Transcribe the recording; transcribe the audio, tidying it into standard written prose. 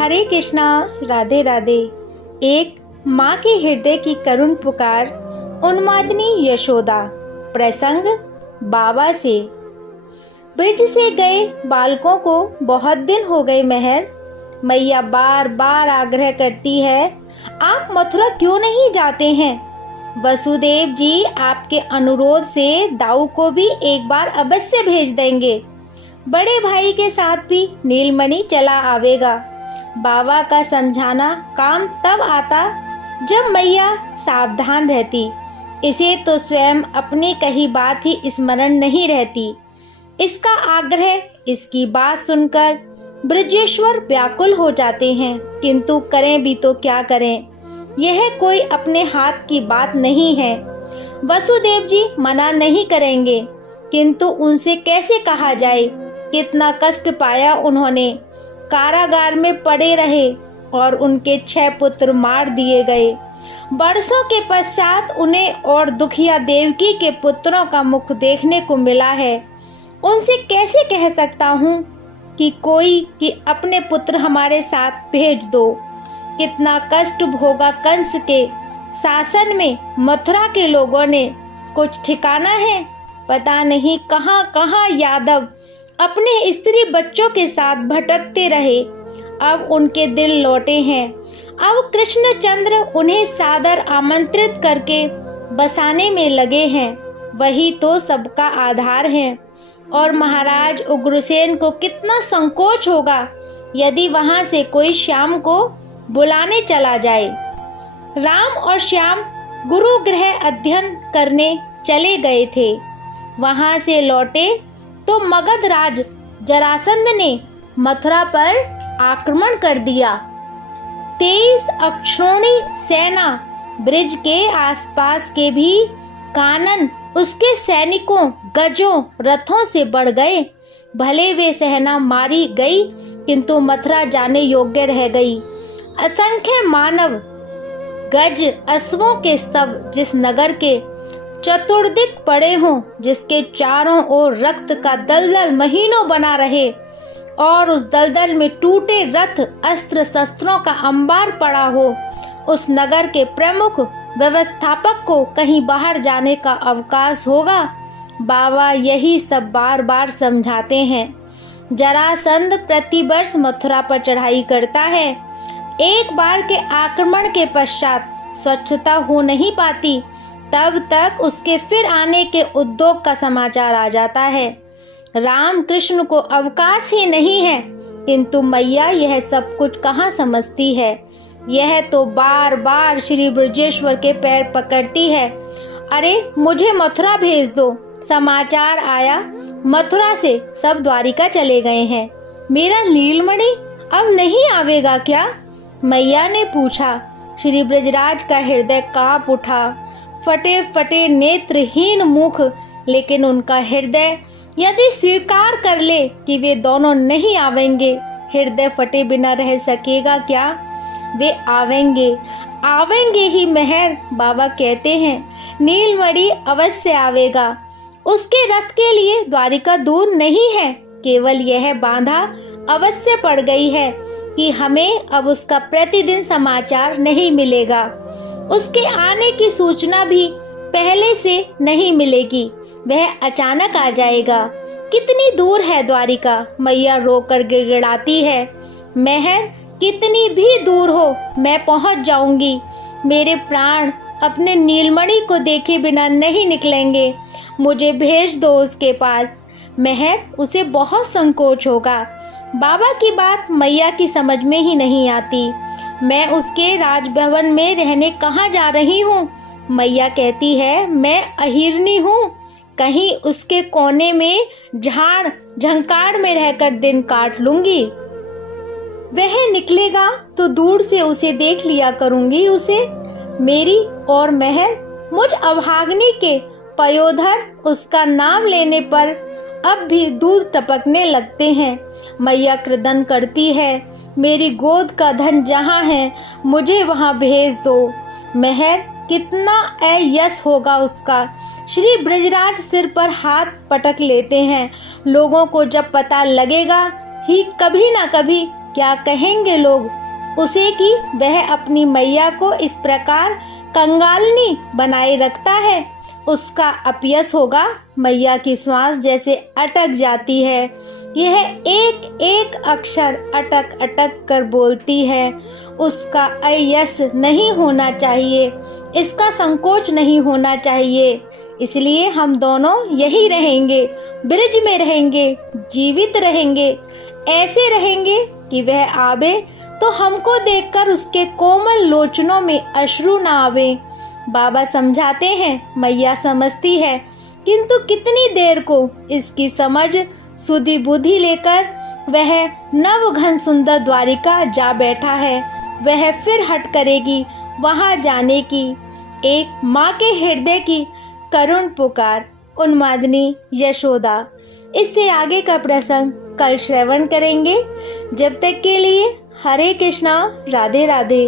हरे कृष्णा, राधे राधे। एक माँ के हृदय की करुण पुकार, उन्मादिनी यशोदा। प्रसंग बाबा से। ब्रिज से गए बालकों को बहुत दिन हो गए महर। मैया बार बार आग्रह करती है, आप मथुरा क्यों नहीं जाते हैं? वसुदेव जी आपके अनुरोध से दाऊ को भी एक बार अवश्य भेज देंगे। बड़े भाई के साथ भी नीलमणि चला आवेगा। बाबा का समझाना काम तब आता जब मैया सावधान रहती। इसे तो स्वयं अपनी कही बात ही स्मरण नहीं रहती। इसका आग्रह, इसकी बात सुनकर ब्रजेश्वर व्याकुल हो जाते हैं, किंतु करें भी तो क्या करें? यह कोई अपने हाथ की बात नहीं है। वसुदेव जी मना नहीं करेंगे, किंतु उनसे कैसे कहा जाए? कितना कष्ट पाया उन्होंने। कारागार में पड़े रहे और उनके 6 पुत्र मार दिए गए। बरसों के पश्चात उन्हें और दुखिया देवकी के पुत्रों का मुख देखने को मिला है। उनसे कैसे कह सकता हूँ कि अपने पुत्र हमारे साथ भेज दो। कितना कष्ट भोगा कंस के शासन में मथुरा के लोगों ने, कुछ ठिकाना है? पता नहीं कहां कहां यादव अपने स्त्री बच्चों के साथ भटकते रहे। अब उनके दिल लौटे हैं। अब कृष्णचंद्र उन्हें सादर आमंत्रित करके बसाने में लगे हैं। वही तो सबका आधार हैं। और महाराज उग्रसेन को कितना संकोच होगा यदि वहां से कोई श्याम को बुलाने चला जाए। राम और श्याम गुरु गृह अध्ययन करने चले गए थे। वहां से लौटे तो मगध राज जरासंध ने मथुरा पर आक्रमण कर दिया। 23 अक्षौणी सेना ब्रिज के आसपास के भी कानन उसके सैनिकों, गजों, रथों से बढ़ गए। भले वे सेना मारी गई, किंतु मथुरा जाने योग्य रह गई। असंख्य मानव, गज, अश्वों के सब जिस नगर के चतुर्दिक पड़े हों, जिसके चारों ओर रक्त का दलदल महीनों बना रहे और उस दलदल में टूटे रथ, अस्त्र शस्त्रों का अंबार पड़ा हो, उस नगर के प्रमुख व्यवस्थापक को कहीं बाहर जाने का अवकाश होगा। बाबा यही सब बार बार समझाते हैं। जरासंध प्रतिवर्ष मथुरा पर चढ़ाई करता है। एक बार के आक्रमण के पश्चात स्वच्छता हो नहीं पाती, तब तक उसके फिर आने के उद्योग का समाचार आ जाता है। राम कृष्ण को अवकाश ही नहीं है, किंतु मैया यह सब कुछ कहाँ समझती है। यह तो बार बार श्री ब्रजेश्वर के पैर पकड़ती है। अरे मुझे मथुरा भेज दो। समाचार आया मथुरा से सब द्वारिका चले गए हैं। मेरा नीलमणि अब नहीं आवेगा क्या? मैया ने पूछा। श्री ब्रजराज का हृदय कांप उठा। फटे फटे नेत्रहीन मुख, लेकिन उनका हृदय यदि स्वीकार कर ले कि वे दोनों नहीं आवेंगे, हृदय फटे बिना रह सकेगा क्या? वे आवेंगे, आवेंगे ही महर। बाबा कहते हैं नीलमणि अवश्य आवेगा। उसके रथ के लिए द्वारिका दूर नहीं है, केवल यह बाधा अवश्य पड़ गई है कि हमें अब उसका प्रतिदिन समाचार नहीं मिलेगा। उसके आने की सूचना भी पहले से नहीं मिलेगी, वह अचानक आ जाएगा। कितनी दूर है द्वारिका? मैया रोकर गिड़गिड़ाती है। महर कितनी भी दूर हो, मैं पहुंच जाऊंगी। मेरे प्राण अपने नीलमणि को देखे बिना नहीं निकलेंगे। मुझे भेज दो उसके पास। महर, उसे बहुत संकोच होगा। बाबा की बात मैया की समझ में ही नहीं आती। मैं उसके राजभवन में रहने कहाँ जा रही हूँ? मैया कहती है मैं अहिरनी हूँ, कहीं उसके कोने में झाड़ झंकार में रहकर दिन काट लूंगी। वह निकलेगा तो दूर से उसे देख लिया करूंगी। उसे मेरी और महर, मुझ अभागिनी के पयोधर उसका नाम लेने पर अब भी दूध टपकने लगते हैं। मैया क्रदन करती है, मेरी गोद का धन जहाँ है मुझे वहाँ भेज दो। महर, कितना अयस होगा उसका। श्री ब्रजराज सिर पर हाथ पटक लेते हैं। लोगों को जब पता लगेगा ही कभी ना कभी क्या कहेंगे लोग उसे कि वह अपनी मैया को इस प्रकार कंगालनी बनाए रखता है। उसका अपयश होगा। मैया की श्वास जैसे अटक जाती है। यह एक एक अक्षर अटक अटक कर बोलती है। उसका अयश नहीं होना चाहिए, इसका संकोच नहीं होना चाहिए। इसलिए हम दोनों यही रहेंगे, ब्रिज में रहेंगे, जीवित रहेंगे। ऐसे रहेंगे कि वह आवे तो हमको देखकर उसके कोमल लोचनों में अश्रु न आवे। बाबा समझाते हैं, मैया समझती है, किंतु कितनी देर को इसकी समझ सुधि बुद्धि लेकर वह नव घन सुंदर द्वारिका जा बैठा है। वह फिर हट करेगी वहां जाने की। एक माँ के हृदय की करुण पुकार। उन्मादिनी यशोदा। इससे आगे का प्रसंग कल श्रवण करेंगे। जब तक के लिए हरे कृष्णा, राधे राधे।